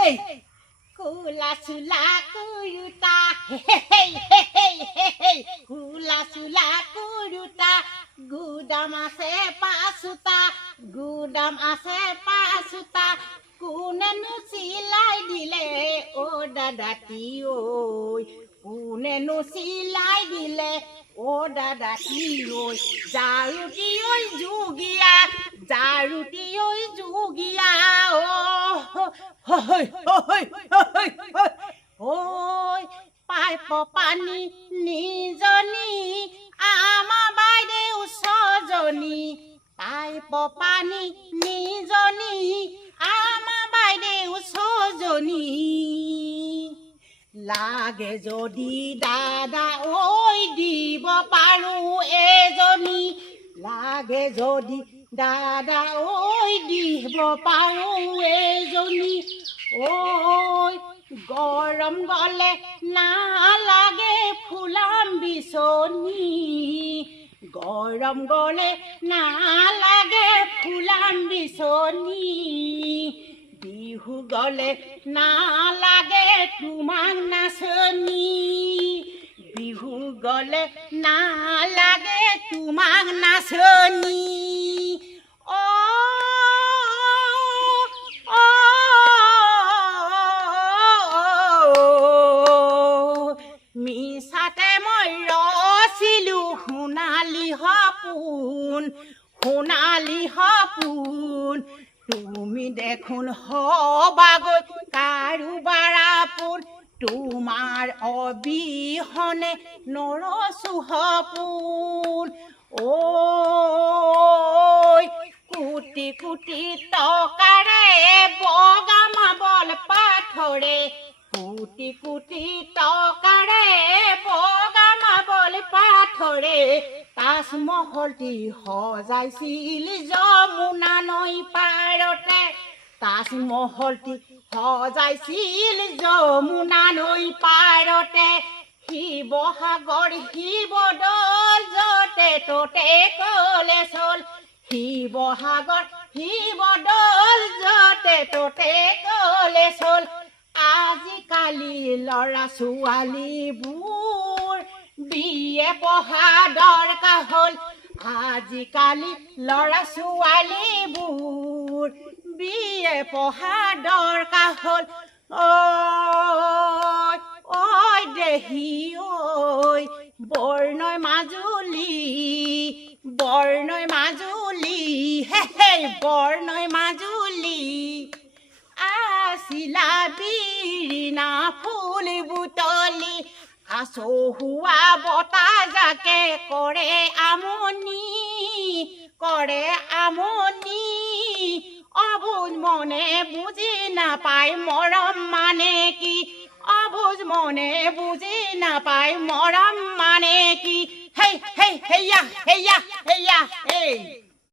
hey. Kula sula kuruta, hey, kula sula kuruta, gudam ase pasuta, kunenu silai dile, o dadati oi, kunenu silai dile, o dadati oi, jaruti oi jugia, oh, hoi, oi, pipe পানী নিজনী আমা বাইদেউ ছজনী pipe পানী নিজনী আমা বাইদেউ ছজনী লাগে যদি দাদা ঐ দিব পাৰো এজনী লাগে যদি দাদা ঐ দিব পাৰো এজনী ঐ গৰম গলে নালাগে ফুলাম বিচনী গৰম গলে নালাগে ফুলাম বিচনী বিহু গলে নালাগে তোমাক নাচনী বিহু গলে নালাগে তোমাক নাচনী মিছাতে মই ৰচিলো সোণালী সপোন তুমি দেখোন হবাগৈ কাৰোবাৰ আপোন তোমাৰ অবিহনে নৰচো সপোন ঐ কোটি কোটি টকাৰে বগামাবল পাথৰে কোটি কোটি টকাৰে বগামাবল পাথৰে তাজমহলটি সজাইছিল যমুনা নৈ পাৰতে তাজমহলটি সজাইছিল যমুনা নৈ পাৰতে শিৱসাগৰ শিৱদৌল য'তে ত'তে কলে চল শিৱসাগৰ শিৱদৌল য'তে ত'তে কলে চল আজিকালি ল'ৰা ছোৱালীবোৰ বিয়ে পঢ়া দৰকাৰ হ'ল আজিকালি ল'ৰা ছোৱালীবোৰ বিয়ে পঢ়া দৰকাৰ হ'ল ঐ দেহি ঐ বৰ্ণই মাজুলী হে বৰ্ণই মাজুলী আছিলা বিৰিণা ফুল বুটলি আচহুৱা বতাজাকে কৰে আমনি অবুজ মনে বুজি নাপায় মৰম মানে কি অবুজ মনে বুজি নাপায় মৰম মানে কি হেই হেইয়া